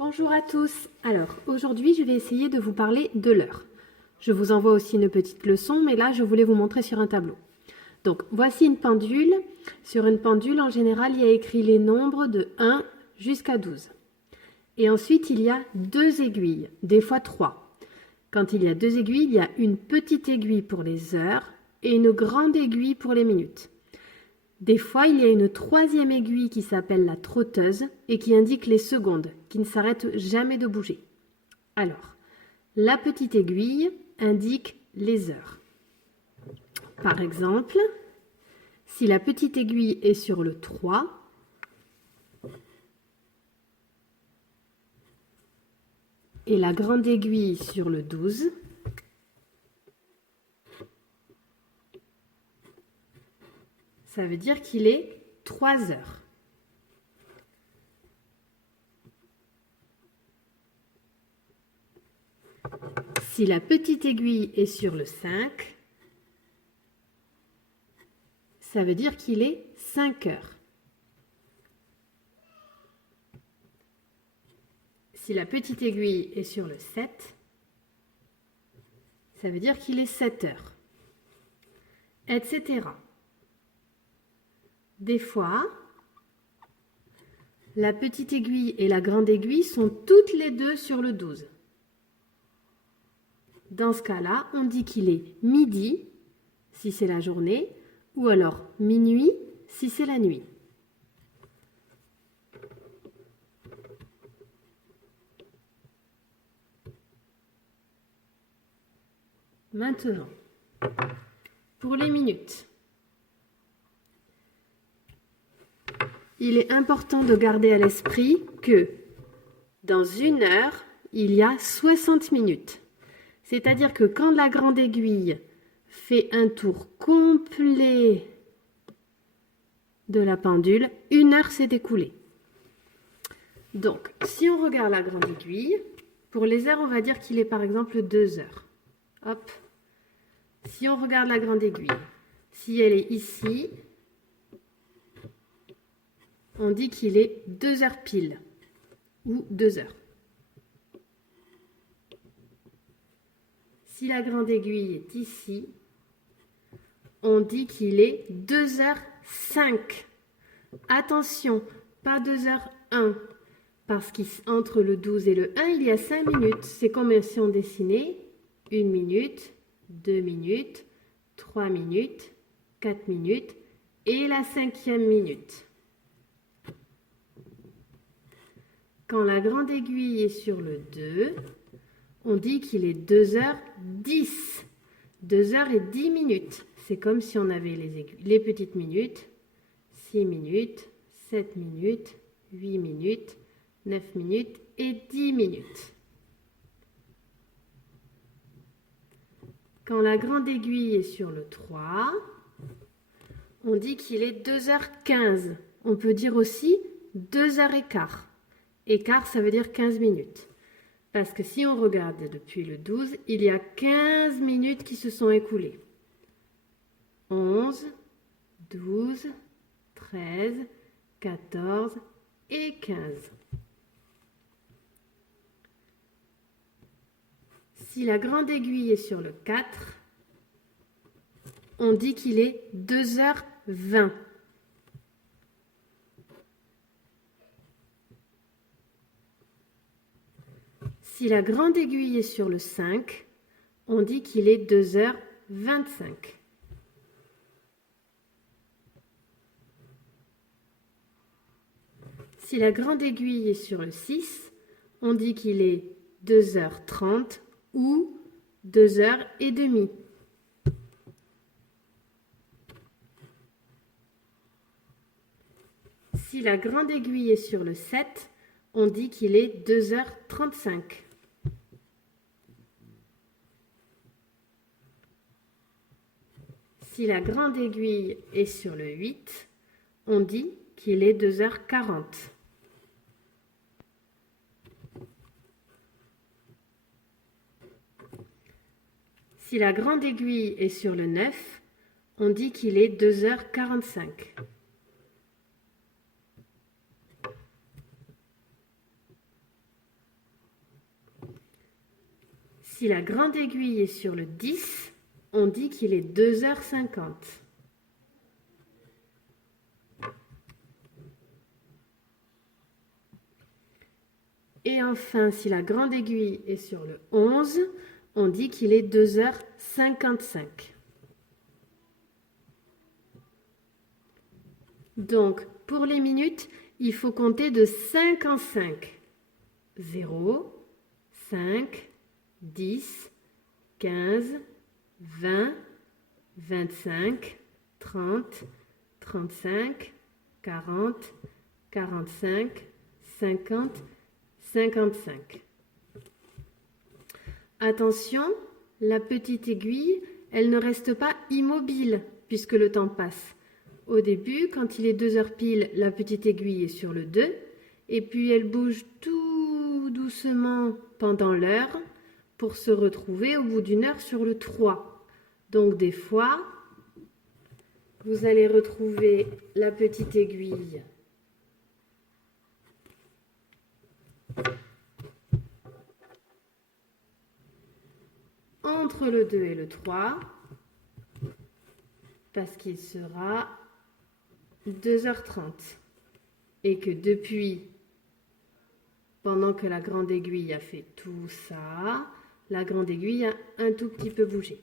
Bonjour à tous. Alors, aujourd'hui, je vais essayer de vous parler de l'heure. Je vous envoie aussi une petite leçon, mais là, je voulais vous montrer sur un tableau. Donc, voici une pendule. Sur une pendule, en général, il y a écrit les nombres de 1 jusqu'à 12. Et ensuite, il y a 2 aiguilles, des fois 3. Quand il y a 2 aiguilles, il y a une petite aiguille pour les heures et une grande aiguille pour les minutes. Des fois, il y a une 3e aiguille qui s'appelle la trotteuse et qui indique les secondes, qui ne s'arrêtent jamais de bouger. Alors, la petite aiguille indique les heures. Par exemple, si la petite aiguille est sur le 3, et la grande aiguille sur le 12, ça veut dire qu'il est 3 heures. Si la petite aiguille est sur le 5, ça veut dire qu'il est 5 heures. Si la petite aiguille est sur le 7, ça veut dire qu'il est 7 heures, etc. Des fois, la petite aiguille et la grande aiguille sont toutes les deux sur le 12. Dans ce cas-là, on dit qu'il est midi, si c'est la journée, ou alors minuit, si c'est la nuit. Maintenant, pour les minutes, il est important de garder à l'esprit que dans une heure, il y a 60 minutes. C'est-à-dire que quand la grande aiguille fait un tour complet de la pendule, une heure s'est écoulée. Donc, si on regarde la grande aiguille, pour les heures, on va dire qu'il est par exemple 2 heures. Hop. Si on regarde la grande aiguille, si elle est ici, on dit qu'il est 2 heures pile, ou 2 heures. Si la grande aiguille est ici, on dit qu'il est 2h05. Attention, pas 2h01, parce qu'entre le 12 et le 1, il y a 5 minutes. C'est comme si on dessinait 1 minute, 2 minutes, 3 minutes, 4 minutes et la 5e minute. Quand la grande aiguille est sur le 2, on dit qu'il est 2h10. 2h10 minutes. C'est comme si on avait les petites minutes. 6 minutes, 7 minutes, 8 minutes, 9 minutes et 10 minutes. Quand la grande aiguille est sur le 3, on dit qu'il est 2h15. On peut dire aussi 2h15. Écart, ça veut dire 15 minutes. Parce que si on regarde depuis le 12, il y a 15 minutes qui se sont écoulées. 11, 12, 13, 14 et 15. Si la grande aiguille est sur le 4, on dit qu'il est 2h20. Si la grande aiguille est sur le 5, on dit qu'il est 2h25. Si la grande aiguille est sur le 6, on dit qu'il est 2h30 ou 2h30. Si la grande aiguille est sur le 7, on dit qu'il est 2h35. Si la grande aiguille est sur le 8, on dit qu'il est 2h40. Si la grande aiguille est sur le 9, on dit qu'il est 2h45. Si la grande aiguille est sur le 10, on dit qu'il est 2h50. Et enfin, si la grande aiguille est sur le 11, on dit qu'il est 2h55. Donc, pour les minutes, il faut compter de 5 en 5. 0, 5, 10, 15, 20, 25, 30, 35, 40, 45, 50, 55. Attention, la petite aiguille, elle ne reste pas immobile puisque le temps passe. Au début, quand il est 2 heures pile, la petite aiguille est sur le 2 et puis elle bouge tout doucement pendant l'heure pour se retrouver au bout d'une heure sur le 3. Donc des fois, vous allez retrouver la petite aiguille entre le 2 et le 3 parce qu'il sera 2h30 et que depuis, pendant que la grande aiguille a fait tout ça, la grande aiguille a un tout petit peu bougé.